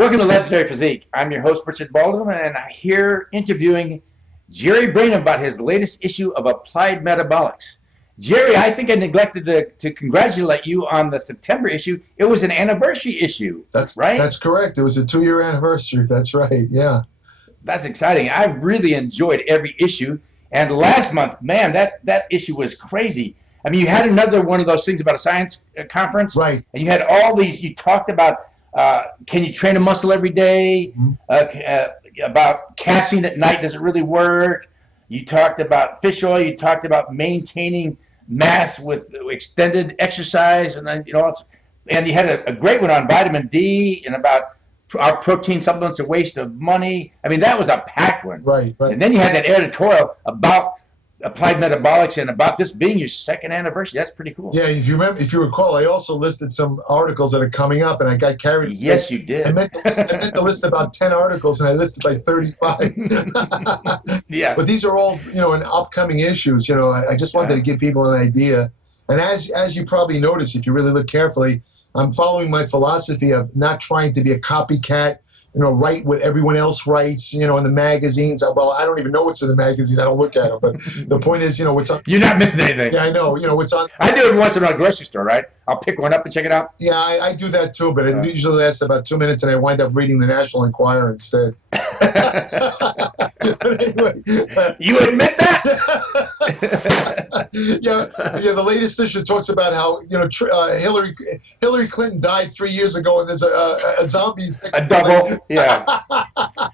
Welcome to Legendary Physique. I'm your host, Richard Baldwin, and I'm here interviewing Jerry Brainum about his latest issue of Applied Metabolics. Jerry, I think I neglected to congratulate you on the September issue. It was an anniversary issue, right? That's correct. It was a 2-year anniversary. That's right. Yeah. That's exciting. I really enjoyed every issue. And last month, man, that issue was crazy. I mean, you had another one of those things about a science conference. Right. And you had all these, you talked about can you train a muscle every day? About casting at night, does it really work? You talked about fish oil. You talked about maintaining mass with extended exercise, and then and you had a great one on vitamin D and about our protein supplements a waste of money. I mean, that was a packed one. Right. And then you had that editorial about Applied Metabolics and about this being your second anniversary. That's pretty cool. Yeah, if you recall, I also listed some articles that are coming up, and I got carried. Yes, you did. I meant to list about 10 articles, and I listed like 35. Yeah. But these are all, in upcoming issues. I just wanted to give people an idea. And as you probably notice, if you really look carefully, I'm following my philosophy of not trying to be a copycat, write what everyone else writes, in the magazines. Well, I don't even know what's in the magazines. I don't look at them. But the point is, what's on. You're not missing anything. Yeah, I know. What's on. I do it once in a grocery store, right? I'll pick one up and check it out. Yeah, I do that too, but it usually lasts about 2 minutes, and I wind up reading the National Enquirer instead. But anyway, you admit that? yeah. The latest issue talks about how Hillary Clinton died 3 years ago, and there's a zombie. A double. Yeah.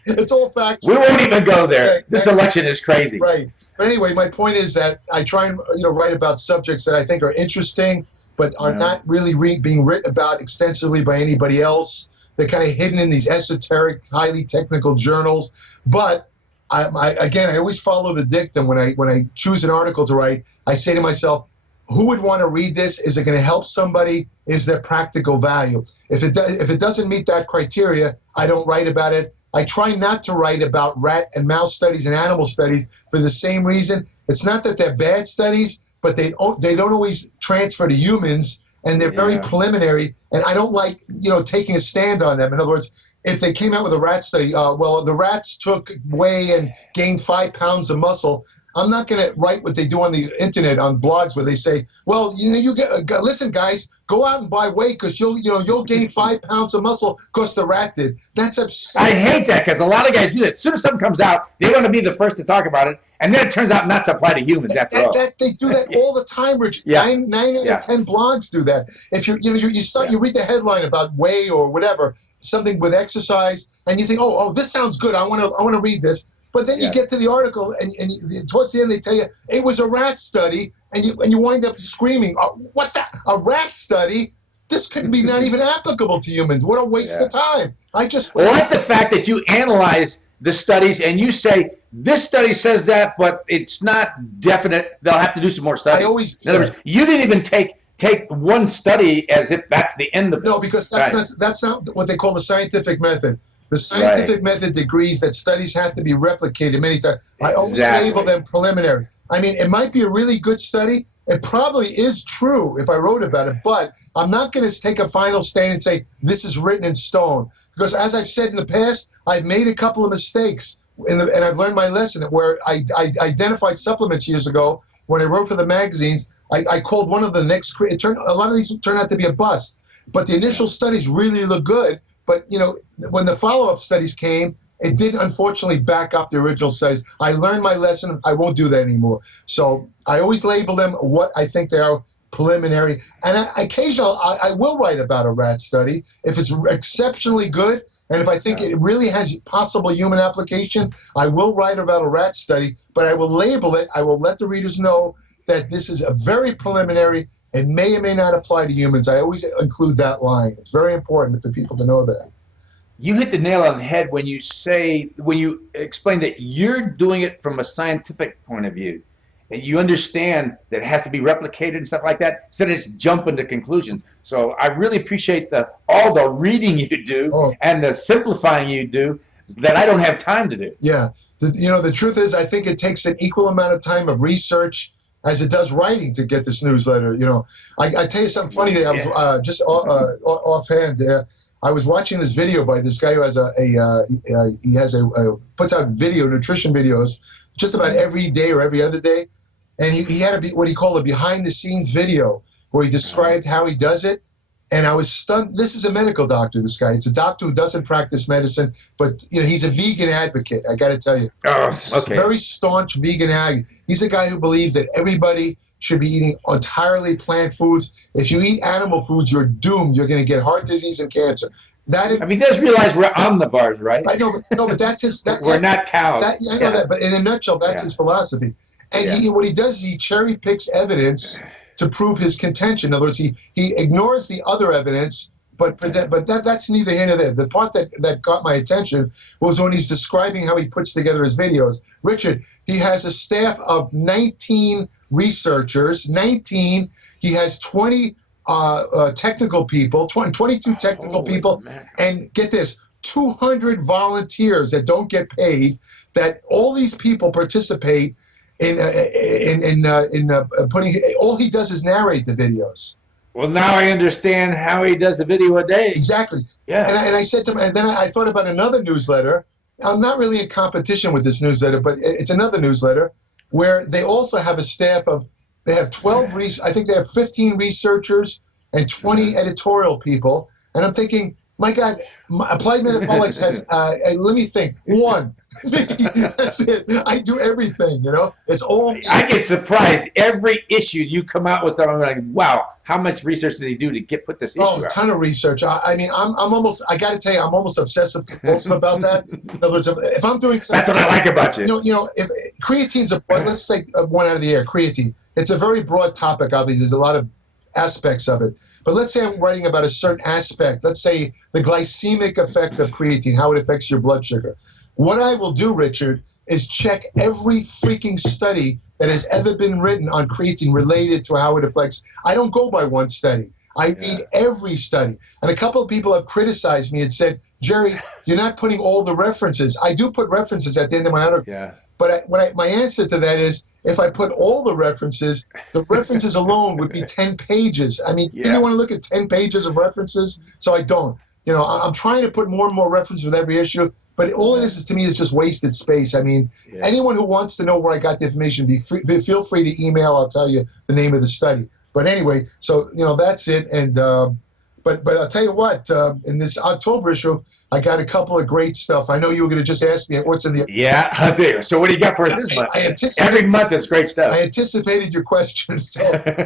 It's all facts. We won't even go there. This election is crazy. Right. But anyway, my point is that I try and write about subjects that I think are interesting, but are not really being written about extensively by anybody else. They're kind of hidden in these esoteric, highly technical journals. But I always follow the dictum when I choose an article to write. I say to myself, who would want to read this? Is it going to help somebody? Is there practical value? If it doesn't meet that criteria, I don't write about it. I try not to write about rat and mouse studies and animal studies for the same reason. It's not that they're bad studies, but they don't always transfer to humans, and they're very preliminary. And I don't like taking a stand on them. In other words, if they came out with a rat study, the rats took whey and gained 5 pounds of muscle. I'm not going to write what they do on the internet on blogs where they say, well, listen, guys, go out and buy whey because you'll gain 5 pounds of muscle because the rat did. That's absurd. I hate that because a lot of guys do that. As soon as something comes out, they want to be the first to talk about it, and then it turns out not to apply to humans after all. They do that all the time, Rich. Yeah. 9 out of 10 blogs do that. If you read the headline about whey or whatever, something with exercise, and you think, oh, this sounds good. I want to read this. But then you get to the article, and towards the end they tell you it was a rat study, and you wind up screaming, "What the? A rat study? This could be not even applicable to humans. What a waste of time!" I like the fact that you analyze the studies and you say this study says that, but it's not definite. They'll have to do some more studies. In other words, you didn't even take one study as if that's the end of it. No, because that's not what they call the scientific method. The scientific method agrees that studies have to be replicated many times. I always label them preliminary. I mean, it might be a really good study. It probably is true if I wrote about it, but I'm not going to take a final stand and say this is written in stone. Because as I've said in the past, I've made a couple of mistakes, and I've learned my lesson where I identified supplements years ago when I wrote for the magazines. I called one of the next. A lot of these turned out to be a bust, but the initial studies really look good. But, when the follow-up studies came, it did unfortunately back up the original studies. I learned my lesson. I won't do that anymore. So I always label them what I think they are, preliminary. And occasionally I will write about a rat study if it's exceptionally good. And if I think it really has possible human application, I will write about a rat study. But I will label it. I will let the readers know that this is a very preliminary and may or may not apply to humans. I always include that line. It's very important for people to know that. You hit the nail on the head when you explain that you're doing it from a scientific point of view. And you understand that it has to be replicated and stuff like that, instead of just jumping to conclusions. So I really appreciate all the reading you do and the simplifying you do that I don't have time to do. Yeah. The truth is, I think it takes an equal amount of time of research as it does writing to get this newsletter. I tell you something funny. I was just offhand there. I was watching this video by this guy who has puts out nutrition videos just about every day or every other day. And he had what he called a behind the scenes video where he described how he does it. And I was stunned. This is a medical doctor, this guy. It's a doctor who doesn't practice medicine, but he's a vegan advocate, I got to tell you. He's a very staunch vegan advocate. He's a guy who believes that everybody should be eating entirely plant foods. If you eat animal foods, you're doomed. You're going to get heart disease and cancer. He does realize we're omnivores, right? I know, but that's his... we're not cows. I know that, but in a nutshell, that's his philosophy. And what he does is he cherry picks evidence to prove his contention. In other words, he ignores the other evidence, but that's neither here nor there. The part that got my attention was when he's describing how he puts together his videos. Richard, he has a staff of 19 researchers, 19. He has 20 technical people, 22 technical people, and get this, 200 volunteers that don't get paid, that all these people participate in putting. All he does is narrate the videos. Well, now I understand how he does a video a day. Exactly. Yeah. And I said to him, and then I thought about another newsletter. I'm not really in competition with this newsletter, but it's another newsletter where they also have a staff of. They have 12. I think they have 15 researchers and 20 editorial people. And I'm thinking, my God, Applied Metabolics has. Let me think. One. That's it. I do everything, It's all. I get surprised every issue you come out with. I'm like, wow, how much research did he do to put this issue out? A ton of research. I mean, I'm almost. I got to tell you, I'm almost obsessive compulsive about that. In other words, if I'm doing something, that's what I like about you. If creatine's let's take one out of the air. Creatine. It's a very broad topic. Obviously, there's a lot of aspects of it. But let's say I'm writing about a certain aspect. Let's say the glycemic effect of creatine, how it affects your blood sugar. What I will do, Richard, is check every freaking study that has ever been written on creatine related to how it affects. I don't go by one study. I read every study. And a couple of people have criticized me and said, Jerry, you're not putting all the references. I do put references at the end of my article. Yeah. But my answer to that is, if I put all the references alone would be 10 pages. I mean, you want to look at 10 pages of references? So I don't. I'm trying to put more and more reference with every issue, but all it is to me is just wasted space. I mean, anyone who wants to know where I got the information, feel free to email. I'll tell you the name of the study. But anyway, so, that's it. And but I'll tell you what, in this October issue, I got a couple of great stuff. I know you were going to just ask me what's in the... Yeah, there. So what do you got for us this month? Every month is great stuff. I anticipated your question. So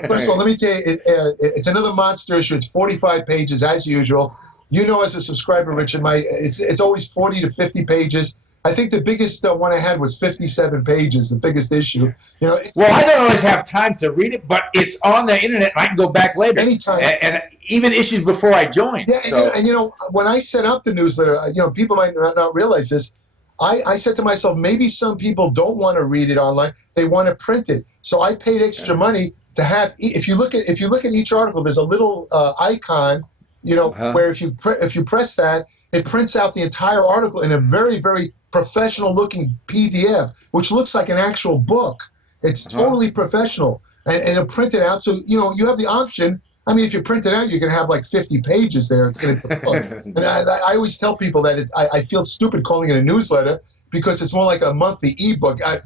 first of all, let me tell you, it's another monster issue. It's 45 pages, as usual. As a subscriber, Richard, it's always 40 to 50 pages. I think the biggest one I had was 57 pages, the biggest issue. Well, I don't always have time to read it, but it's on the internet. I can go back later. Anytime. And even issues before I joined. Yeah, so. and when I set up the newsletter, people might not realize this. I said to myself, maybe some people don't want to read it online; they want to print it. So I paid extra money to have. If you look at each article, there's a little icon. Where if you press that, it prints out the entire article in a very, very professional-looking PDF, which looks like an actual book. It's totally professional, and it'll print it out. So you have the option. I mean, if you print it out, you're going to have like 50 pages there. It's going to be a book. And I always tell people that I feel stupid calling it a newsletter because it's more like a monthly ebook. 40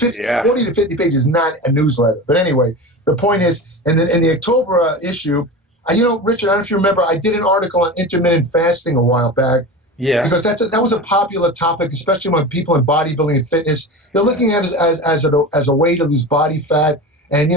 to 50 pages is not a newsletter. But anyway, the point is, in the October issue. Richard, I don't know if you remember, I did an article on intermittent fasting a while back. Yeah. Because that was a popular topic, especially among people in bodybuilding and fitness. They're looking at it as a way to lose body fat. And,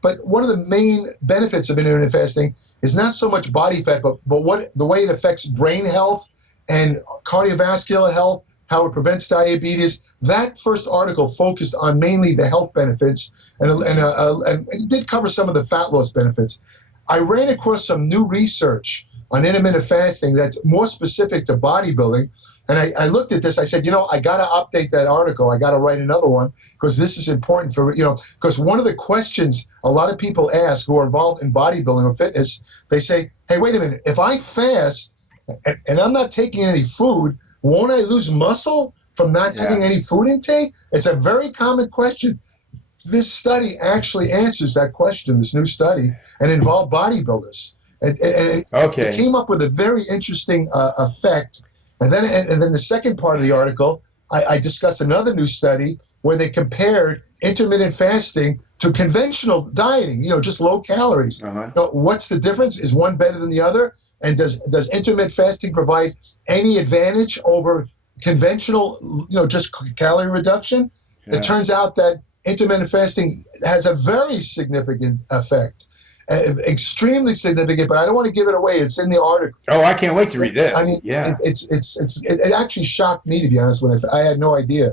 but one of the main benefits of intermittent fasting is not so much body fat, but the way it affects brain health and cardiovascular health, how it prevents diabetes. That first article focused on mainly the health benefits and it did cover some of the fat loss benefits. I ran across some new research on intermittent fasting that's more specific to bodybuilding. And I looked at this. I said, I got to update that article. I got to write another one because this is important for, because one of the questions a lot of people ask who are involved in bodybuilding or fitness, they say, hey, wait a minute. If I fast and I'm not taking any food, won't I lose muscle from not having any food intake? It's a very common question. This study actually answers that question, this new study, and involved bodybuilders. And it came up with a very interesting effect. And then the second part of the article, I discussed another new study where they compared intermittent fasting to conventional dieting, just low calories. What's the difference? Is one better than the other? And does intermittent fasting provide any advantage over conventional, just calorie reduction? Yeah. It turns out that intermittent fasting has a very significant effect. Extremely significant, but I don't want to give it away. It's in the article. Oh, I can't wait to read this. I mean, yeah. It actually shocked me, to be honest, when I had no idea.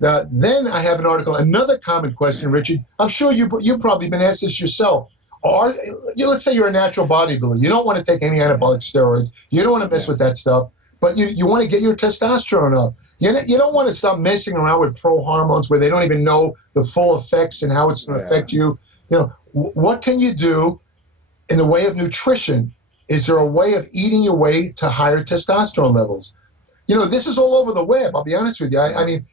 Then I have an article, another common question, Richard. I'm sure you've probably been asked this yourself. Let's say you're a natural bodybuilder. You don't want to take any anabolic steroids. You don't want to mess with that stuff, but you want to get your testosterone up. You don't want to stop messing around with pro-hormones where they don't even know the full effects and how it's going to affect you. What can you do in the way of nutrition? Is there a way of eating your way to higher testosterone levels? This is all over the web, I'll be honest with you. I mean,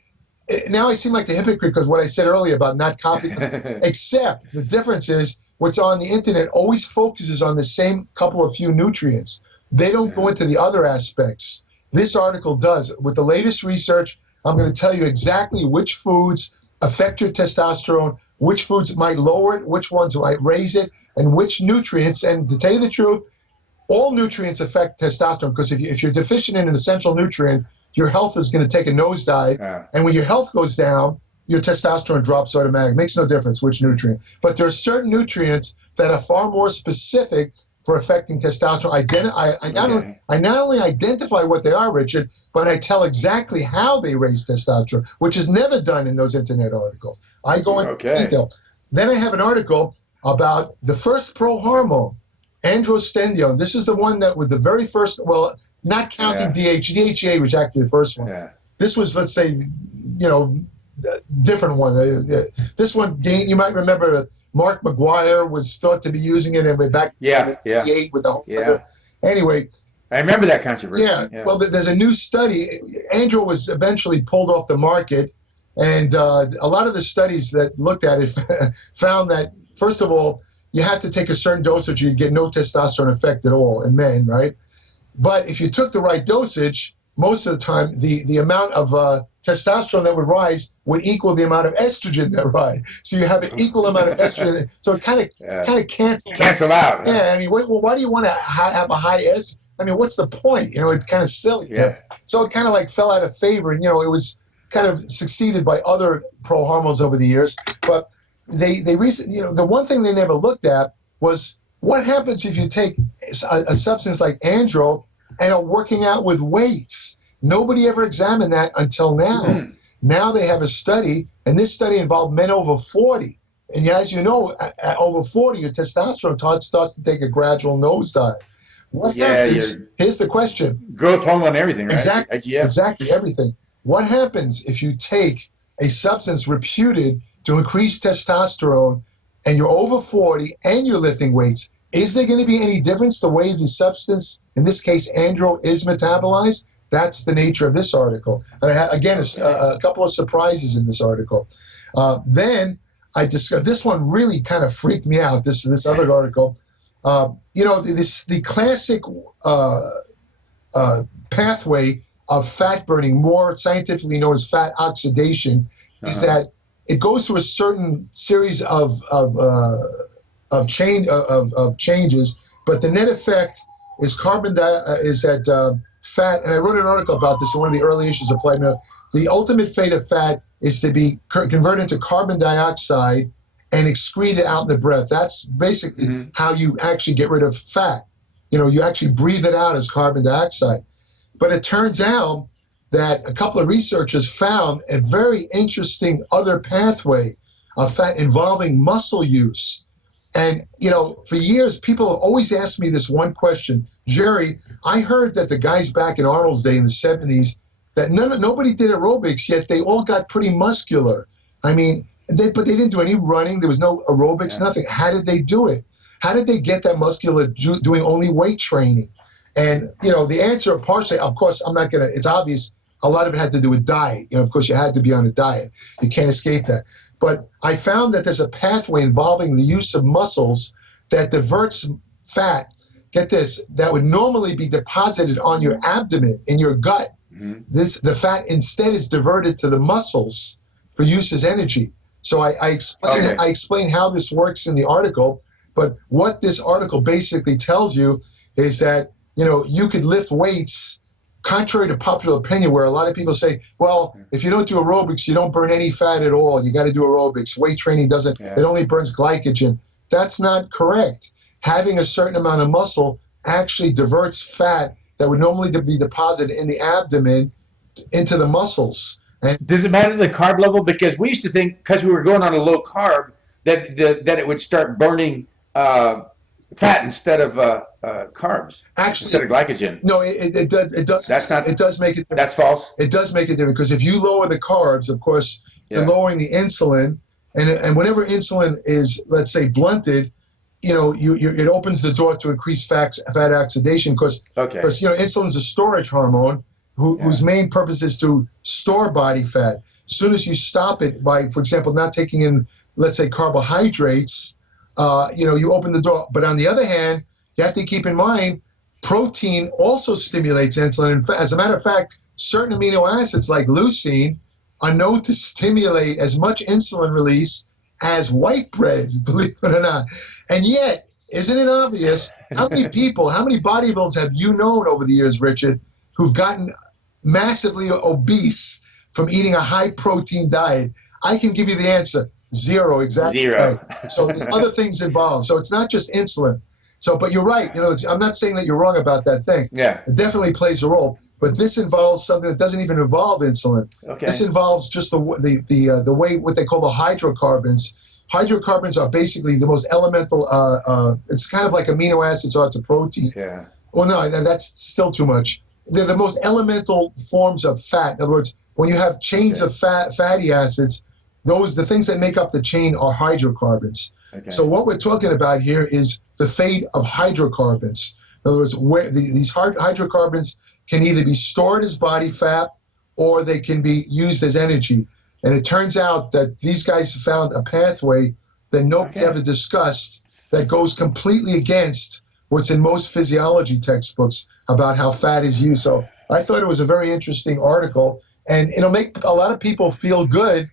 now I seem like a hypocrite because what I said earlier about not copying, except the difference is what's on the internet always focuses on the same couple of few nutrients. They don't go into the other aspects. This article does. With the latest research, I'm going to tell you exactly which foods affect your testosterone, which foods might lower it, which ones might raise it, and which nutrients. And to tell you the truth, all nutrients affect testosterone because if you're deficient in an essential nutrient, your health is going to take a nosedive. Yeah. And when your health goes down, your testosterone drops automatically. It makes no difference which nutrient. But there are certain nutrients that are far more specific for affecting testosterone. I not only identify what they are, Richard, but I tell exactly how they raise testosterone, which is never done in those internet articles. I go into detail. Then I have an article about the first pro-hormone, androstenedione. This is the one that was the very first, well, not counting DHEA, which actually the first one. Yeah. This was, let's say, different one. This one, you might remember Mark McGuire was thought to be using it, and we're back in 88 with the whole Anyway. I remember that controversy. Yeah. Well, there's a new study. Andro was eventually pulled off the market, and a lot of the studies that looked at it found that, first of all, you have to take a certain dosage, you get no testosterone effect at all in men, right? But if you took the right dosage, most of the time, the amount of testosterone that would rise would equal the amount of estrogen that rise. So you have an equal amount of estrogen. So it kind of cancel out. Yeah, I mean, why do you want to have a high estrogen? I mean, what's the point? It's kind of silly. Yeah. So it kind of like fell out of favor, and it was kind of succeeded by other pro-hormones over the years. But they recently, the one thing they never looked at was what happens if you take a substance like andro and are working out with weights. Nobody ever examined that until now. Mm-hmm. Now they have a study, and this study involved men over 40. And as you know, at over 40, your testosterone starts to take a gradual nosedive. What happens? Here's the question. Growth hormone, everything, right? Exactly, everything. What happens if you take a substance reputed to increase testosterone and you're over 40 and you're lifting weights? Is there going to be any difference the way the substance, in this case, andro, is metabolized? That's the nature of this article. And again, a couple of surprises in this article. Then I discovered, this one really kind of freaked me out, this other article. The classic pathway of fat burning, more scientifically known as fat oxidation, is that it goes through a certain series of changes, but the net effect is fat, and I wrote an article about this in one of the early issues of Platinum. The ultimate fate of fat is to be converted into carbon dioxide and excreted out in the breath. That's basically how you actually get rid of fat. You actually breathe it out as carbon dioxide. But it turns out that a couple of researchers found a very interesting other pathway of fat involving muscle use. And, for years, people have always asked me this one question. Jerry, I heard that the guys back in Arnold's day in the 70s, that nobody did aerobics, yet they all got pretty muscular. I mean, but they didn't do any running. There was no aerobics, nothing. How did they do it? How did they get that muscular doing only weight training? And, the answer partially, of course, I'm not going to, it's obvious, a lot of it had to do with diet. Of course, you had to be on a diet. You can't escape that. But I found that there's a pathway involving the use of muscles that diverts fat get this, that would normally be deposited on your abdomen, in your gut. The fat instead is diverted to the muscles for use as energy. So I explain how this works in the article, but what this article basically tells you is that, you could lift weights contrary to popular opinion, where a lot of people say, well, if you don't do aerobics, you don't burn any fat at all. You got to do aerobics. Weight training doesn't, it only burns glycogen. That's not correct. Having a certain amount of muscle actually diverts fat that would normally be deposited in the abdomen into the muscles. And does it matter the carb level? Because we used to think, because we were going on a low carb, that it would start burning fat instead of carbs, actually, instead of glycogen. No, it does. It does make it. That's false. It does make it different, because if you lower the carbs, of course, you're lowering the insulin, and whenever insulin is, let's say, blunted, it opens the door to increased fat oxidation, because insulin is a storage hormone whose main purpose is to store body fat. As soon as you stop it by, for example, not taking in, let's say, carbohydrates, you open the door. But on the other hand, you have to keep in mind, protein also stimulates insulin. As a matter of fact, certain amino acids like leucine are known to stimulate as much insulin release as white bread, believe it or not. And yet, isn't it obvious, how many bodybuilders have you known over the years, Richard, who've gotten massively obese from eating a high protein diet? I can give you the answer. Zero, exactly. Zero. Right. So there's other things involved. So it's not just insulin. So, but you're right. I'm not saying that you're wrong about that thing. Yeah. It definitely plays a role. But this involves something that doesn't even involve insulin. Okay. This involves just the way, what they call the hydrocarbons. Hydrocarbons are basically the most elemental. It's kind of like amino acids are to protein. Yeah. Well, no, that's still too much. They're the most elemental forms of fat. In other words, when you have chains of fatty acids, the things that make up the chain are hydrocarbons. Okay. So what we're talking about here is the fate of hydrocarbons. In other words, where these hydrocarbons can either be stored as body fat or they can be used as energy. And it turns out that these guys found a pathway that nobody ever discussed that goes completely against what's in most physiology textbooks about how fat is used. So I thought it was a very interesting article, and it'll make a lot of people feel good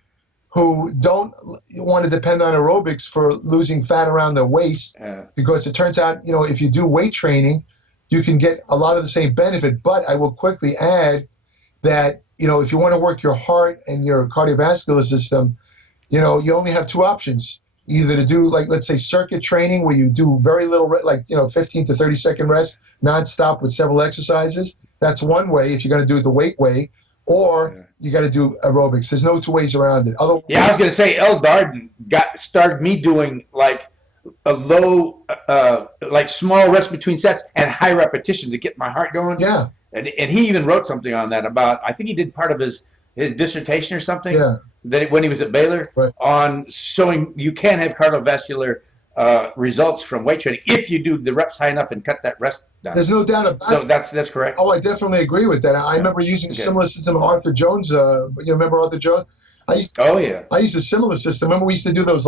who don't want to depend on aerobics for losing fat around the waist, because it turns out, if you do weight training, you can get a lot of the same benefit. But I will quickly add that, if you want to work your heart and your cardiovascular system, you only have two options. Either to do, like, let's say, circuit training, where you do very little, 15 to 30 second rest nonstop with several exercises. That's one way if you're going to do it the weight way. Or you got to do aerobics. There's no two ways around it. I was going to say, El Darden started me doing like a low, like small rest between sets and high repetition to get my heart going. Yeah. And he even wrote something on that about, I think he did part of his dissertation or something. Yeah. That when he was at Baylor, on showing you can have cardiovascular results from weight training if you do the reps high enough and cut that rest down. There's no doubt about it. So that's correct. Oh, I definitely agree with that. I remember using a similar system of Arthur Jones. You remember Arthur Jones? I used a similar system. Remember we used to do those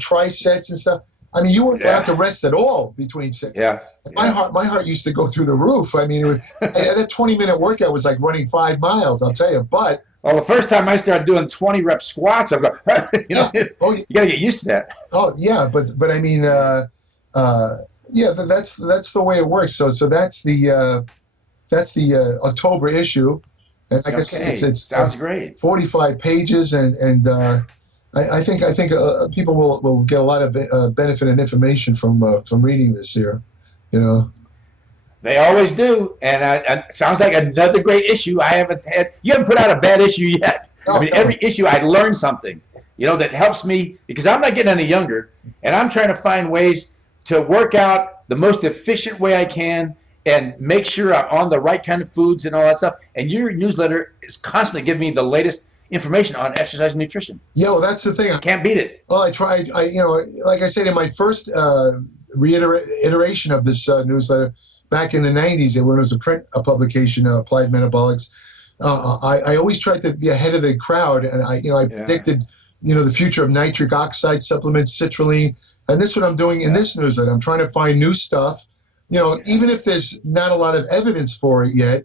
tri-sets and stuff. I mean, you weren't allowed to rest at all between sets. Yeah. My heart used to go through the roof. I mean, that 20-minute workout was like running 5 miles, I'll tell you. But well, the first time I started doing 20 rep squats, I go, you got to get used to that. Oh yeah, but I mean, that's the way it works. So that's the October issue, and like I said, it's sounds great. 45 pages, and I think people will get a lot of benefit and information from reading this here, They always do, and it sounds like another great issue. You haven't put out a bad issue yet. Every issue I learn something, that helps me, because I'm not getting any younger, and I'm trying to find ways to work out the most efficient way I can and make sure I'm on the right kind of foods and all that stuff. And your newsletter is constantly giving me the latest information on exercise and nutrition. Yeah, well, that's the thing. I can't beat it. Well, I tried. Like I said, in my first iteration of this newsletter back in the 90s, when it was a print publication, Applied Metabolics, I always tried to be ahead of the crowd, and I predicted, the future of nitric oxide supplements, citrulline, and this is what I'm doing in this newsletter. I'm trying to find new stuff even if there's not a lot of evidence for it yet,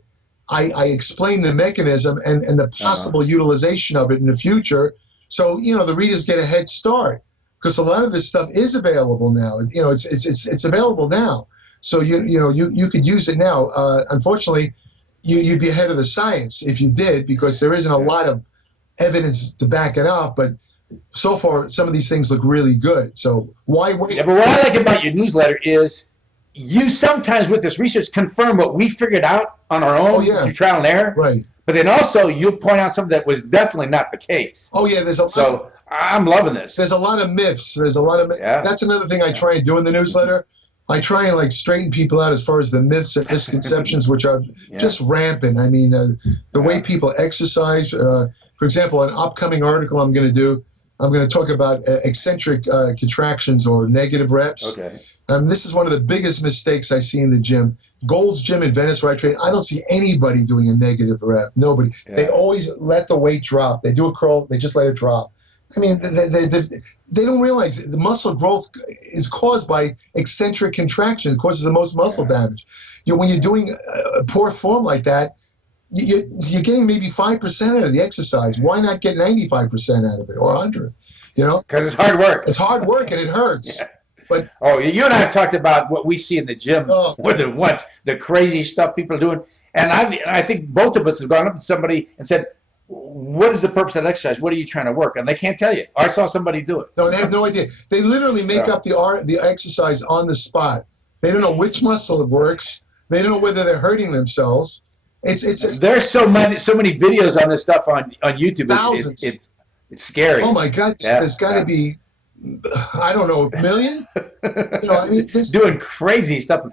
I explain the mechanism and the possible utilization of it in the future. So, the readers get a head start because a lot of this stuff is available now. It's available now. So, you could use it now. Unfortunately, you'd be ahead of the science if you did, because there isn't a lot of evidence to back it up. But so far, some of these things look really good. So why wait? Yeah, but what I like about your newsletter is you sometimes with this research confirm what we figured out on our own through trial and error. Right. But then also you'll point out something that was definitely not the case. Oh yeah, there's a lot. So I'm loving this. There's a lot of myths. There's a lot of That's another thing I try and do in the newsletter. I try and straighten people out as far as the myths and misconceptions, which are just rampant. I mean, the way people exercise. For example, an upcoming article I'm going to talk about eccentric contractions or negative reps. Okay. This is one of the biggest mistakes I see in the gym. Gold's Gym in Venice, where I train, I don't see anybody doing a negative rep. Nobody. Yeah. They always let the weight drop. They do a curl, they just let it drop. I mean, they don't realize the muscle growth is caused by eccentric contraction. It causes the most muscle damage. When you're doing a poor form like that, you're getting maybe 5% out of the exercise. Why not get 95% out of it or 100? Because it's hard work. It's hard work and it hurts. But you and I have talked about what we see in the gym more than once, the crazy stuff people are doing. And I think both of us have gone up to somebody and said, what is the purpose of that exercise? What are you trying to work? And they can't tell you. I saw somebody do it. No, they have no idea. They literally make up the exercise on the spot. They don't know which muscle it works. They don't know whether they're hurting themselves. There's so many videos on this stuff on YouTube. Thousands. It's scary. Oh my God! There's got to be, I don't know, a million. Doing crazy stuff,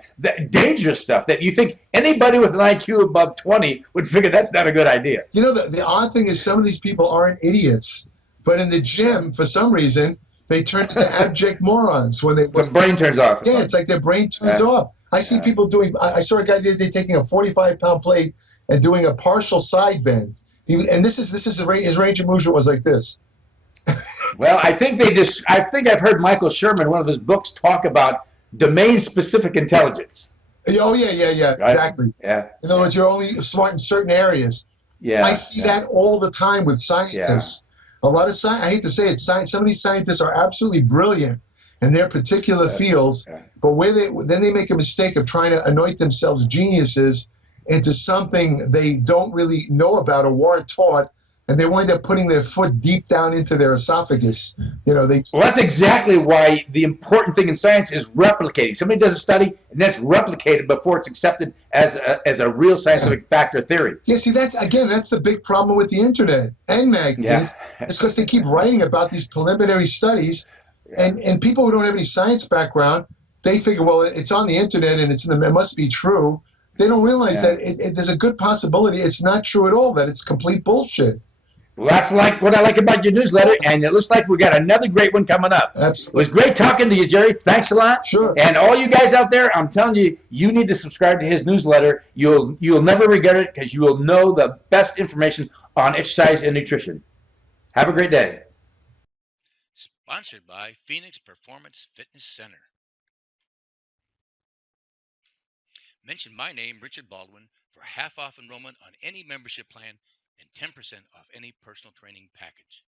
dangerous stuff that you think anybody with an IQ above 20 would figure that's not a good idea. The odd thing is some of these people aren't idiots, but in the gym, for some reason, they turn into abject morons when their brain turns off. Yeah, it's like their brain turns off. I see people doing. I saw a guy the other day taking a 45-pound plate and doing a partial side bend. His range of motion was like this. Well, I think I've heard Michael Sherman, one of his books, talk about domain-specific intelligence. Oh yeah, right? Exactly. Yeah. In other words, you're only smart in certain areas. Yeah. I see that all the time with scientists. A lot of I hate to say it, some of these scientists are absolutely brilliant in their particular fields, but then they make a mistake of trying to anoint themselves geniuses into something they don't really know about or weren't taught, and they wind up putting their foot deep down into their esophagus. Well, that's exactly why the important thing in science is replicating. Somebody does a study, and that's replicated before it's accepted as a real scientific fact or theory. Yeah, see, that's the big problem with the internet and magazines. Yeah. It's because they keep writing about these preliminary studies, and people who don't have any science background, they figure, well, it's on the internet and it must be true. They don't realize that there's a good possibility it's not true at all, that it's complete bullshit. Well, that's what I like about your newsletter, and it looks like we got another great one coming up. Absolutely. It was great talking to you, Jerry. Thanks a lot. Sure. And all you guys out there, I'm telling you, you need to subscribe to his newsletter. You'll never regret it because you will know the best information on exercise and nutrition. Have a great day. Sponsored by Phoenix Performance Fitness Center. Mention my name, Richard Baldwin, for half off enrollment on any membership plan and 10% off any personal training package.